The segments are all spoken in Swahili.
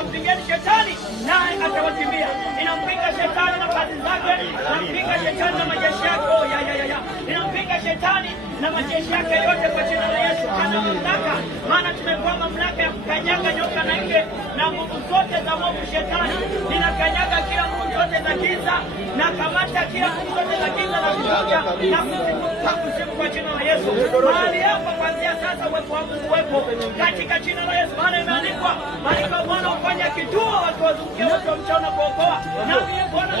Mpingeni shetani naye atawakimbia. Ninampinga shetani na kazi zake, ninampinga shetani na majeshi yake. Ninampinga shetani na majeshi yake yote kwa jina la Yesu. Kana mamlaka, maana tumepewa mamlaka ya kukanyaga nyoka na nge na nguvu zote za mwovu shetani. Ninakanyaga kila nguvu zote za giza, na kamata kila nguvu zote za giza na kutoka na kuzimu kwa jina la Yesu. Mahali hapa kuanzia sasa uwepo wangu uwepo katika jina la Yesu. Maana imeandikwa, malaika wa Bwana hufanya kituo watu wazunguke wote wamchao na kuokoa. Na mimi Bwana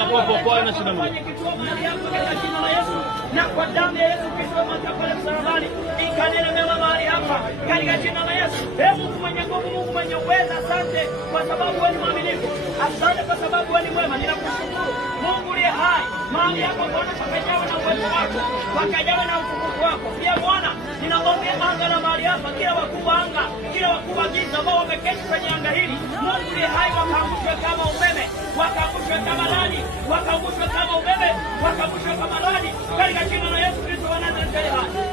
nafanya kituo mahali hapa katika jina la Yesu, na kwa damu ya Yesu Kristo pale msalabani ikanene mema mahali hapa katika jina la Yesu. Mungu mwenye nguvu, Mungu mwenye uweza, asante kwa sababu wewe ni mwaminifu. Asante kwa sababu wewe ni mwema. Ninakushukuru Mungu uliye hai. Mahali hapa Bwana pakajawe na uwezo wako, pakajawe na utukufu wako. Pia Bwana ninaombea anga na mahali hapa, kila wakuu wa anga, kila wakuu wa giza ambao wameketi kwenye anga hili, Mungu uliye hai, wakaangushwe kama umeme, wakaangushwe kama radi, wakaangushwe kama umeme, wakaangushwe kama radi katika jina la Yesu Kristo wa Nazareti.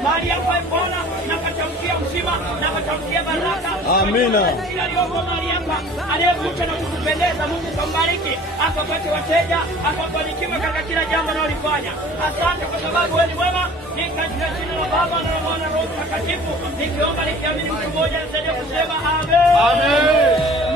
Mahali hapa Bwana nakatamkia uzima, nakatamkia baraka. Amina. Kila aliyomo mahali hapa aliyekuja na kukupendeza, Mungu kambariki, akapate wateja, akafanikiwe katika kila jambo analofanya. Asante kwa sababu wewe ni mwema. Ni katika jina la Baba na la Mwana na Roho Mtakatifu nikiomba nikiamini, mtu mmoja anasaidia kusema amen. Amen.